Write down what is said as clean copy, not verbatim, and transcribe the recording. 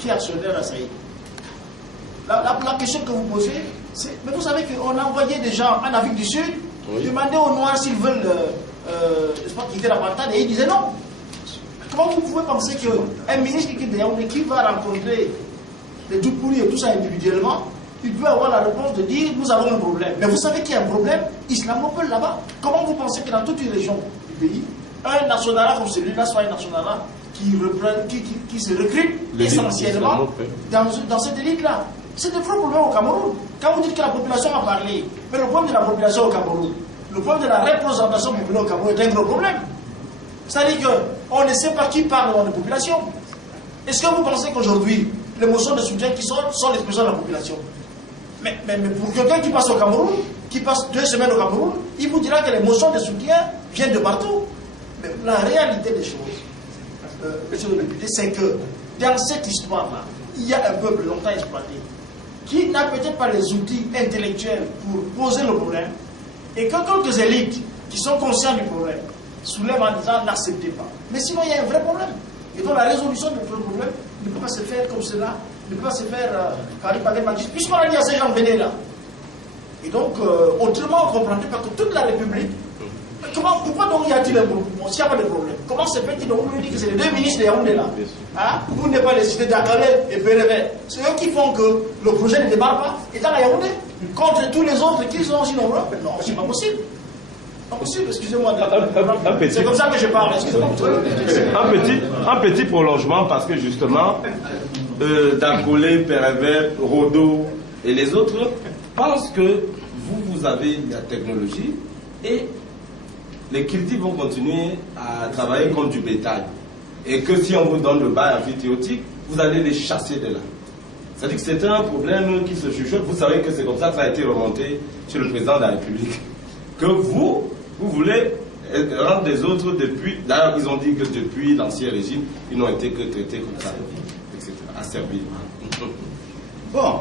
qui est actionnaire à Saïd. La question que vous posez, c'est, mais vous savez qu'on a envoyé des gens en Afrique du Sud, demander aux Noirs s'ils veulent quitter l'apartheid, et ils disaient non. Comment vous pouvez penser qu'un ministre qui va rencontrer les Djoupouri et tout ça individuellement, il peut avoir la réponse de dire nous avons un problème. Mais vous savez qu'il y a un problème islamophone là-bas. Comment vous pensez que dans toute une région du pays, un nationalat comme celui-là soit un nationalat qui se recrute essentiellement dans cette élite-là? C'est un vrai problème au Cameroun. Quand vous dites que la population a parlé, mais le problème de la population au Cameroun, le problème de la représentation populaire au Cameroun est un gros problème. C'est-à-dire qu'on ne sait pas qui parle dans la population. Est-ce que vous pensez qu'aujourd'hui, les motions de soutien qui sont l'expression de la population? Mais pour quelqu'un qui passe au Cameroun, qui passe 2 semaines au Cameroun, il vous dira que les motions de soutien viennent de partout. Mais la réalité des choses, monsieur le député, c'est que dans cette histoire-là, il y a un peuple longtemps exploité, qui n'a peut-être pas les outils intellectuels pour poser le problème, et que quelques élites qui sont conscientes du problème soulèvent en disant n'acceptez pas. Mais sinon, il y a un vrai problème. Et donc la résolution de notre problème ne peut pas se faire comme cela, ne peut pas se faire par les magis, puisqu'on a dit à ces gens venez là. Et donc, autrement, on ne comprendrait pas que toute la République. Pourquoi donc y a-t-il un problème? S'il n'y a pas de problème, comment se fait-il donc on nous dit que c'est les 2 ministres de Yaoundé là? Vous n'êtes pas les cités d'Akale et Pérévé. C'est eux qui font que le projet ne démarre pas. Et dans la Yaoundé, contre tous les autres qui sont aussi nombreux, non, c'est pas possible. Pas possible, excusez-moi. C'est comme ça que je parle, excusez-moi. Un petit prolongement parce que justement, Dakole, Pérévé, Rodo et les autres pensent que vous avez la technologie et les cultifs vont continuer à travailler comme du bétail. Et que si on vous donne le bail amphithéotique, vous allez les chasser de là. C'est-à-dire que c'est un problème qui se chuchote. Vous savez que c'est comme ça que ça a été remonté chez le président de la République. Que vous voulez rendre des autres depuis... D'ailleurs, ils ont dit que depuis l'ancien régime, ils n'ont été que traités comme ça, etc. Asservis. Bon.